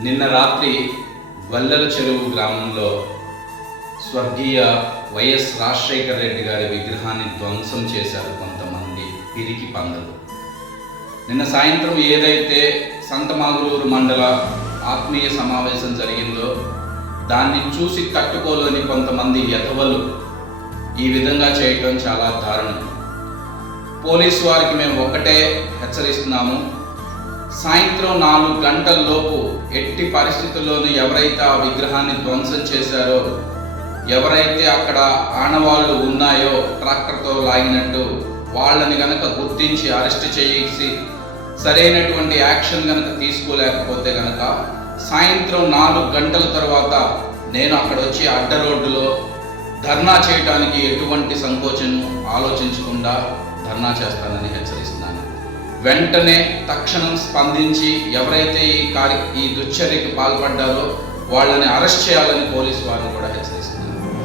నిన్న రాత్రి వల్లల చెరువు గ్రామంలో స్వర్గీయ వైఎస్ రాజశేఖర రెడ్డి గారి విగ్రహాన్ని ధ్వంసం చేశారు కొంతమంది పిరికి పందలు. నిన్న సాయంత్రం ఏదైతే సంతమాగులూరు మండల ఆత్మీయ సమావేశం జరిగిందో దాన్ని చూసి తట్టుకోలేని కొంతమంది యతవలు ఈ విధంగా చేయటం చాలా దారుణం. పోలీసు వారికి మేము ఒక్కటే హెచ్చరిస్తున్నాము, సాయంత్రం 4 గంటల్లోపు ఎట్టి పరిస్థితుల్లోనూ ఎవరైతే ఆ విగ్రహాన్ని ధ్వంసం చేశారో, ఎవరైతే అక్కడ ఆనవాళ్ళు ఉన్నాయో ట్రాక్టర్తో లాగినట్టు వాళ్ళని గనక గుర్తించి అరెస్ట్ చేసి సరైనటువంటి యాక్షన్ గనక తీసుకోలేకపోతే గనక సాయంత్రం 4 గంటల తర్వాత నేను అక్కడ వచ్చి అడ్డ రోడ్డులో ధర్నా చేయడానికి ఎటువంటి సంకోచం ఆలోచించకుండా ధర్నా చేస్తానని హెచ్చరిస్తున్నాను. వెంటనే తక్షణం స్పందించి ఎవరైతే ఈ దుశ్చర్యకు పాల్పడ్డారో వాళ్ళని అరెస్ట్ చేయాలని పోలీసు వారిని కూడా హెచ్చరిస్తున్నారు.